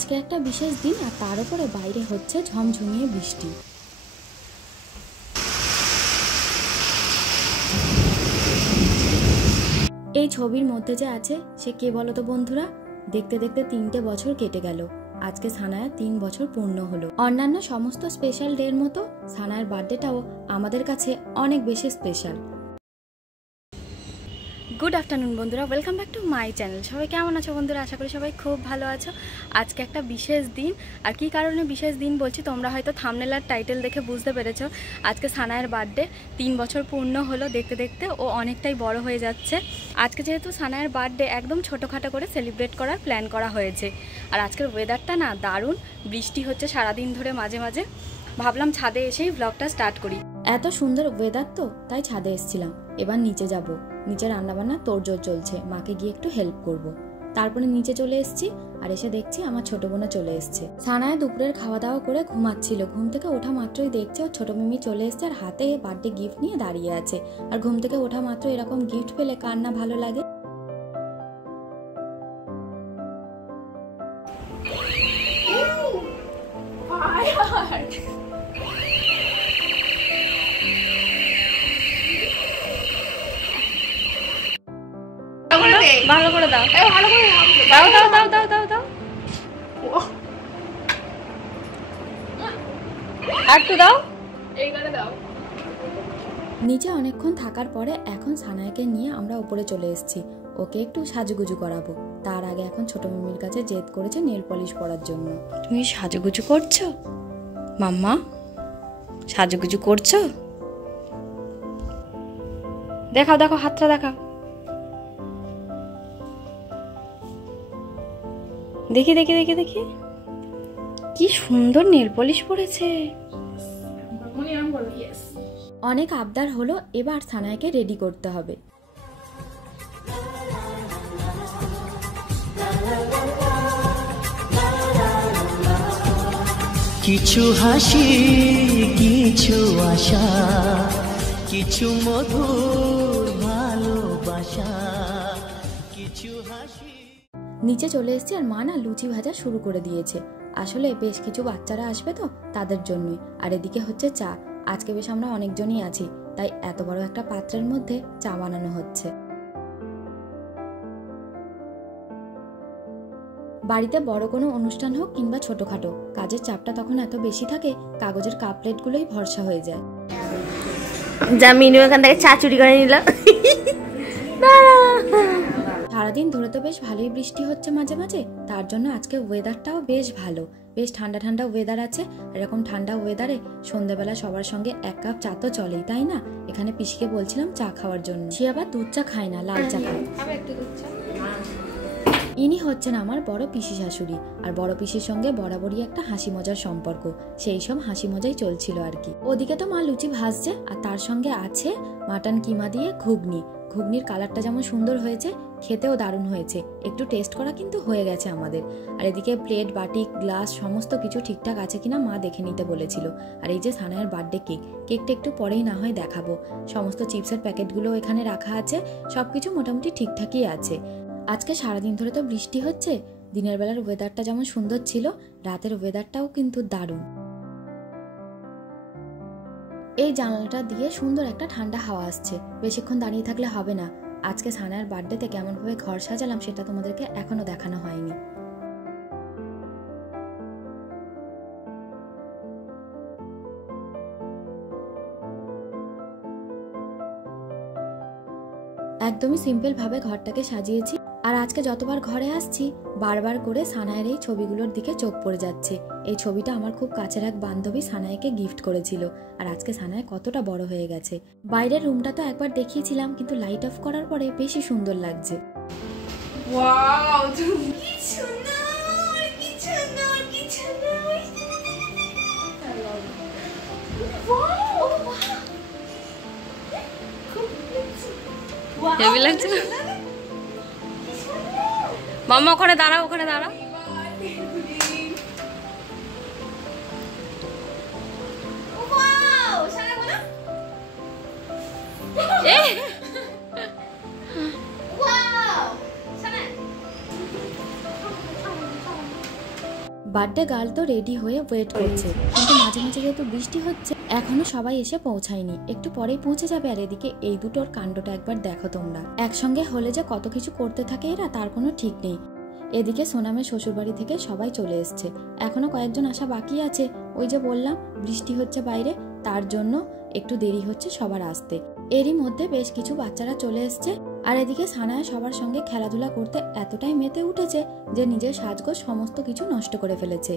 আজকে একটা বিশেষ দিন, আর তার উপরে বাইরে হচ্ছে ঝমঝমিয়ে বৃষ্টি। এই ছবির মধ্যে যে আছে সে কে বলো তো বন্ধুরা? দেখতে দেখতে 3টে বছর কেটে গেল। আজকে সানায়ার 3 বছর পূর্ণ হলো। অন্যান্য সমস্ত স্পেশাল ডের মতো সানায়ার বার্থডেটাও আমাদের কাছে অনেক বেশি স্পেশাল। গুড আফটারনুন বন্ধুরা, welcome back to my channel. সবাই কেমন আছো বন্ধুরা? আশা করি সবাই খুব ভালো আছো। আজকে একটা বিশেষ দিন, আর কি কারণে বিশেষ দিন বলছি তোমরা হয়তো থাম্বনেল আর টাইটেল দেখে বুঝতে পেরেছো। আজকে সানায়ার বার্থডে, 3 বছর পূর্ণ হলো। দেখতে দেখতে ও অনেকটাই বড় হয়ে যাচ্ছে। আজকে যেহেতু সানায়ার বার্থডে, একদম ছোটোখাটো করে সেলিব্রেট করার প্ল্যান করা হয়েছে। আর আজকের ওয়েদারটা না দারুণ, বৃষ্টি হচ্ছে সারাদিন ধরে মাঝে মাঝে। ভাবলাম ছাদে এসেই ব্লগটা স্টার্ট করি। এত সুন্দর ওয়েদার তো তাই ছাদে এসেছিলাম। এবার নিচে যাব, নিচে রান্নাবান্না তোড়জোড় চলছে, মাকে গিয়ে একটু হেল্প করব। তারপরে নিচে চলে এসেছি, আর এসে দেখছি আমার ছোট বোনও চলে এসছে। সানায়া দুপুরের খাওয়া দাওয়া করে ঘুমাচ্ছিল। ঘুম থেকে ওঠা মাত্রই দেখছে ওর ছোট মিমি চলে এসছে, আর হাতে বার্থডে গিফট নিয়ে দাঁড়িয়ে আছে। আর ঘুম থেকে ওঠা মাত্র এরকম গিফট পেলে কার না ভালো লাগে। ভালো করে দাও, ভালো করে দাও, দাও দাও দাও দাও দাও, একটু দাও, এইখানে দাও। নিচে অনেকক্ষণ থাকার পরে এখন সানায়াকে নিয়ে আমরা উপরে চলে এসেছি। ওকে একটু সাজুগুজু করাবো। তার আগে এখন ছোট মিমির কাছে জেদ করেছে নেল পলিশ পরার জন্য। তুমি সাজুগুজু করছো মাম্মা? সাজুগুজু করছো? দেখাও দেখো, হাতটা দেখাও। দেখি দেখি দেখি দেখি, কি সুন্দর নেল পলিশ পরেছে। অনেক আবদার হলো, এবার সানায়াকে রেডি করতে হবে। কিছু হাসি, কিছু আশা, কিছু মধুর ভালোবাসা, কিছু হাসি। নিচে চলে এসেছি, আর মা না লুচি ভাজা শুরু করে দিয়েছে। আসলে বেশ কিছু বাচ্চারা আসবে তো তাদের জন্যই। আর এদিকে হচ্ছে চা। আজকে বেশ আমরা অনেকজনই আছি, তাই এত বড় একটা পাত্রের মধ্যে চা বানানো হচ্ছে। বাড়িতে বড় কোনো অনুষ্ঠান হোক কিংবা ছোটখাটো, কাজের চাপটা তখন এত বেশি থাকে, কাগজের কাপ প্লেটগুলোই ভরসা হয়ে যায়। যা মিনু এখান থেকে চা চুরি করে নিলাম। সারাদিন ধরে তো বেশ ভালোই বৃষ্টি হচ্ছে মাঝে মাঝে, তার জন্য আজকে ওয়েদারটাও বেশ ভালো। বেশ ঠান্ডা ঠান্ডা ওয়েদার আছে। এরকম ঠান্ডা ওয়েদারে সন্ধ্যাবেলা সবার সঙ্গে 1 কাপ চা তো চলেই, তাই না? এখানে পিসিকে বলছিলাম চা খাওয়ার জন্য। সে আবার দুধ চা খায় না, লাল চা খায়। ইনি হচ্ছেন আমার বড় পিসি শাশুড়ি, আর বড় পিসির সঙ্গে বরাবরই একটা হাসি মজার সম্পর্ক। সেই সব হাসি মজাই চলছিল আর কি। ওদিকে তো মা লুচি ভাজছে, আর তার সঙ্গে আছে মাটন কিমা দিয়ে ঘুগনি। ঘুগনির কালারটা যেমন সুন্দর হয়েছে, খেতেও দারুণ হয়েছে। একটু টেস্ট করা কিন্তু হয়ে গেছে আমাদের। আর এদিকে প্লেট, বাটি, গ্লাস সমস্ত কিছু ঠিকঠাক আছে কিনা মা দেখে নিতে বলেছিল। আর এই যে সানায়ার বার্থডে কেকটা একটু পরেই না হয় দেখাবো। সমস্ত চিপসের প্যাকেটগুলো এখানে রাখা আছে, সবকিছু মোটামুটি ঠিকঠাকই আছে। আজকে সারাদিন ধরে তো বৃষ্টি হচ্ছে। দিনের বেলার ওয়েদারটা যেমন সুন্দর ছিল, রাতের ওয়েদারটাও কিন্তু দারুণ। এই জানালাটা দিয়ে সুন্দর একটা ঠান্ডা হাওয়া আসছে। বেশিক্ষণ দাঁড়িয়ে থাকলে হবে না। আজকে সানায়ার বার্থডেতে কেমনভাবে ঘর সাজালাম সেটা তোমাদেরকে এখনো দেখানো হয়নি। একদমই সিম্পল ভাবে ঘরটাকে সাজিয়েছি। আর আজকে যতবার ঘরে আসছি বারবার করে সানায়ের এই ছবিগুলোর দিকে চোখ পড়ে যাচ্ছে। এই ছবিটা আমার খুব কাছের এক বান্ধবী সানায়াকে গিফট করেছিল। আর আজকে সানায়া কতটা বড় হয়ে গেছে। বাইরের রুমটা তো একবার দেখিয়েছিলাম, কিন্তু লাইট অফ করার পরে বেশি সুন্দর লাগছে। ওয়াও, কি সুন্দর, কি সুন্দর, কি সুন্দর। ওয়াও, ওয়াও, হেভি লাগছে না? মাম্মা ওখানে দাঁড়াও, ওখানে দাঁড়াও। ওয়াও, সারা বলো। ওয়াও, সারা। বার্থডে গার্ল তো রেডি হয়ে ওয়েট করছে, কিন্তু মাঝে মাঝে যেহেতু বৃষ্টি হচ্ছে এখনো সবাই এসে পৌঁছায়নি, একটু পরেই পৌঁছে যাবে। আর এদিকে এই দুটোর কাণ্ডটা একবার দেখো তোমরা, একসঙ্গে হলে যে কত কিছু করতে থাকে এরা তার কোনো ঠিক নেই। এদিকে সোনামের শ্বশুরবাড়ি থেকে সবাই চলে এসছে, এখনো কয়েকজন আসা বাকি আছে। ওই যে বললাম বৃষ্টি হচ্ছে বাইরে, তার জন্য একটু দেরি হচ্ছে সবার আসতে। এরই মধ্যে বেশ কিছু বাচ্চারা চলে এসছে। আর এদিকে সানায়া সবার সঙ্গে খেলাধুলা করতে এতটাই মেতে উঠেছে যে নিজের সাজগোজ সমস্ত কিছু নষ্ট করে ফেলেছে।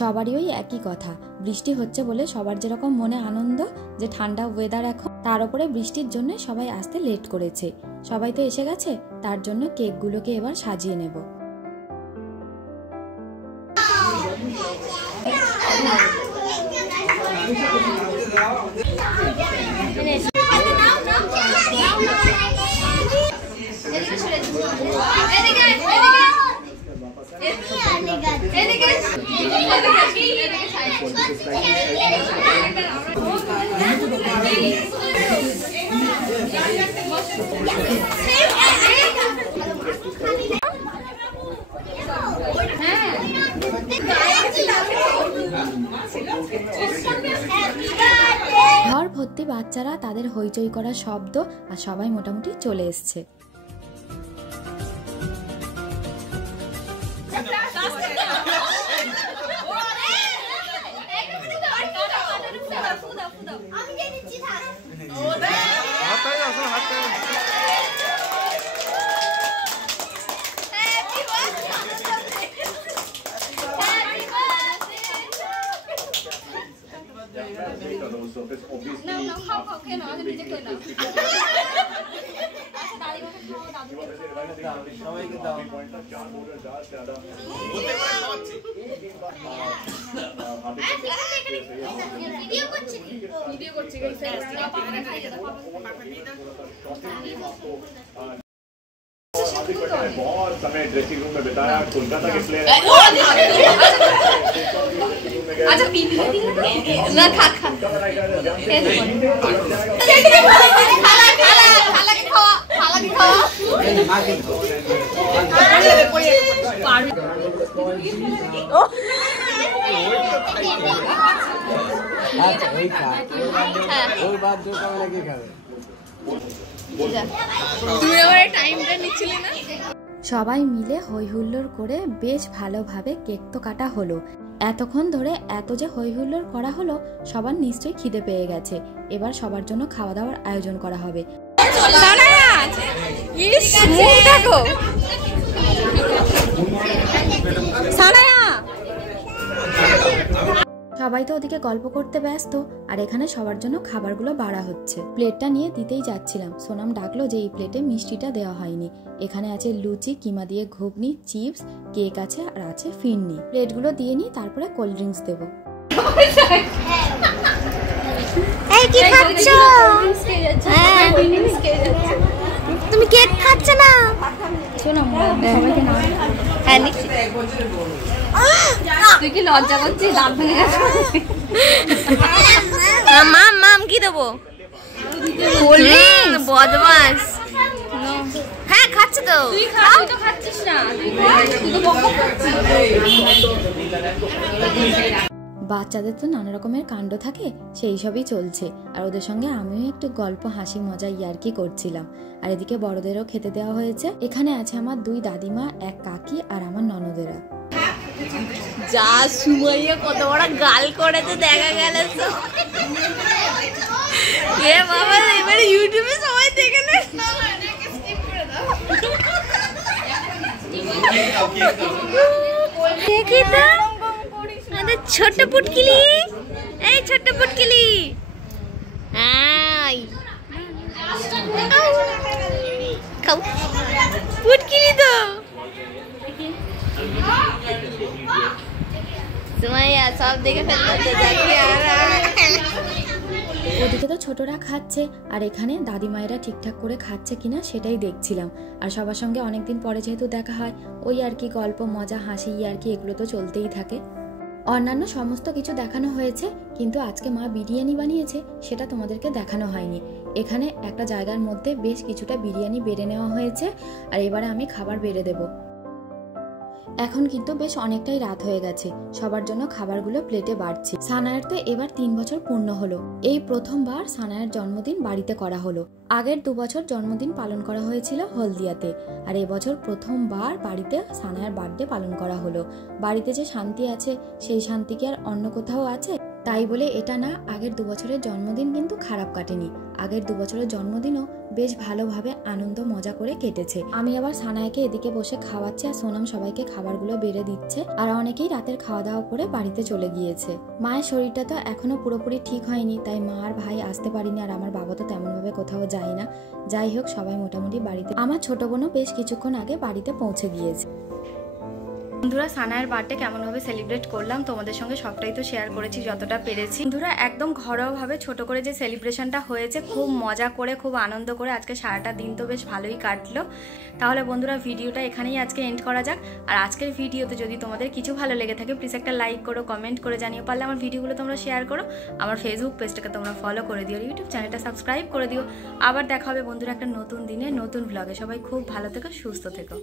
সবারই ওই একই কথা, বৃষ্টি হচ্ছে বলে সবার যেরকম মনে আনন্দ যে ঠান্ডা ওয়েদার এখন, তার উপরে বৃষ্টির জন্য সবাই আসতে লেট করেছে। সবাই তো এসে গেছে, তার জন্য কেকগুলোকে এবার সাজিয়ে নেব। ঘর ভর্তি বাচ্চারা, তাদের হইচই করা শব্দ, আর সবাই মোটামুটি চলে এসছে। बहुत समय ड्रेसिंग रूम में बिताया, कोलकाता के प्लेयर अच्छा ना खा खा সবাই মিলে হই হুল্লোড় করে বেশ ভালোভাবে কেক তো কাটা হলো। এতক্ষণ ধরে এত যে হই হুল্লোড় করা হলো, সবার নিশ্চয়ই খিদে পেয়ে গেছে। এবার সবার জন্য খাওয়া দাওয়ার আয়োজন করা হবে। সবাই তো ওদিকে গল্প করতে ব্যস্ত, আর এখানে সবার জন্য খাবারগুলো বাড়া হচ্ছে। প্লেটটা নিয়ে দিতেই যাচ্ছিলাম, সোনাম ডাকলো যে এই প্লেটে মিষ্টিটা দেওয়া হয়নি। এখানে আছে লুচি, কিমা দিয়ে ঘুগনি, চিপস, কেক আছে, আর আছে ফিরনি। প্লেটগুলো দিয়ে নি, তারপরে কোল্ড ড্রিঙ্কস দেবো। তুমি কেক খাচ্ছ না? তুই কি লজ্জা করছিস? দাঁত ভেঙে গেছে। মাম কি দেবো? বদমাস। হ্যাঁ খাচ্ছে তো। তুই তো খাচ্ছিস না। বাচ্চাদের তো নানা রকমের কাণ্ড থাকে, সেই সবই চলছে। আর ওদের সঙ্গে আমিও একটু গল্প, হাসি, মজা, ইয়ার্কি করছিলাম। আর এদিকে বড়দেরও খেতে দেওয়া হয়েছে। এখানে আছে আমার দুই দাদিমা, এক কাকি, আর আমার ননদেরা। যা সুমাইয়া কত বড় গাল করেছে দেখা গেল তো। এ বাবা, এবারে ইউটিউবে সবাই দেখে না। দেখি তো আমাদের ছোট্ট পুটকিলি, এই ছোট্ট পুটকিলি, খাও পুটকিলি তো। সুমাইয়া সব দেখে ফেলতে যাচ্ছে। ওদিকে তো ছোটরা খাচ্ছে আর এখানে দাদিমায়েরা ঠিকঠাক করে খাচ্ছে কিনা সেটাই দেখছিলাম। আর সবার সঙ্গে অনেকদিন পরে যেহেতু দেখা হয়, ওই আর কি গল্প মজা হাসি আর কি এগুলো তো চলতেই থাকে। অন্যান্য সমস্ত কিছু দেখানো হয়েছে, কিন্তু আজকে মা বিরিয়ানি বানিয়েছে সেটা তোমাদেরকে দেখানো হয়নি। এখানে একটা জায়গার মধ্যে বেশ কিছুটা বিরিয়ানি বেড়ে নেওয়া হয়েছে, আর এবারে আমি খাবার বেড়ে দেব। এখন কিন্তু বেশ অনেকটাই রাত হয়ে গেছে, সবার জন্য খাবারগুলো প্লেটে বাড়ছে। সানায়ার তো এবার 3 বছর পূর্ণ হলো। এই প্রথমবার সানায়ার জন্মদিন বাড়িতে করা হলো। আগের 2 বছর জন্মদিন পালন করা হয়েছিল হলদিয়াতে, আর এবছর প্রথমবার বাড়িতে সানায়ার বার্থডে পালন করা হলো। বাড়িতে যে শান্তি আছে সেই শান্তি কি আর অন্য কোথাও আছে? তাই বলে এটা না, আগের 2 বছরের জন্মদিন কিন্তু খারাপ কাটেনি। আগের 2 বছরের জন্মদিনও বেশ ভালোভাবে আনন্দ মজা করে কেটেছে। আমি আবার সানায়াকে এদিকে বসে খাওয়াচ্ছি আর সোনাম সবাইকে খাবারগুলো বেড়ে দিচ্ছে, আর অনেকেই রাতের খাওয়া দাওয়া করে বাড়িতে চলে গিয়েছে। মায়ের শরীরটা তো এখনো পুরোপুরি ঠিক হয়নি, তাই মা আর ভাই আসতে পারিনি, আর আমার বাবা তো তেমন ভাবে কোথাও যায় না। যাই হোক, সবাই মোটামুটি বাড়িতে। আমার ছোট বোনও বেশ কিছুক্ষণ আগে বাড়িতে পৌঁছে গিয়েছে। বন্ধুরা, সানায়ার বার্থডে কেমনভাবে সেলিব্রেট করলাম তোমাদের সঙ্গে সবটাই তো শেয়ার করেছি যতটা পেরেছি। বন্ধুরা, একদম ঘরোয়াভাবে ছোট করে যে সেলিব্রেশনটা হয়েছে, খুব মজা করে খুব আনন্দ করে আজকে সারাটা দিন তো বেশ ভালোই কাটলো। তাহলে বন্ধুরা, ভিডিওটা এখানেই আজকে এন্ড করা যাক। আর আজকের ভিডিওতে যদি তোমাদের কিছু ভালো লেগে থাকে, প্লিজ একটা লাইক করো, কমেন্ট করে জানিও। পারলে আমার ভিডিওগুলো তোমরা শেয়ার করো, আমার ফেসবুক পেজটাকে তোমরা ফলো করে দিও, ইউটিউব চ্যানেলটা সাবস্ক্রাইব করে দিও। আবার দেখা হবে বন্ধুরা একটা নতুন দিনে নতুন ভ্লগে। সবাই খুব ভালো থেকো, সুস্থ থেকো।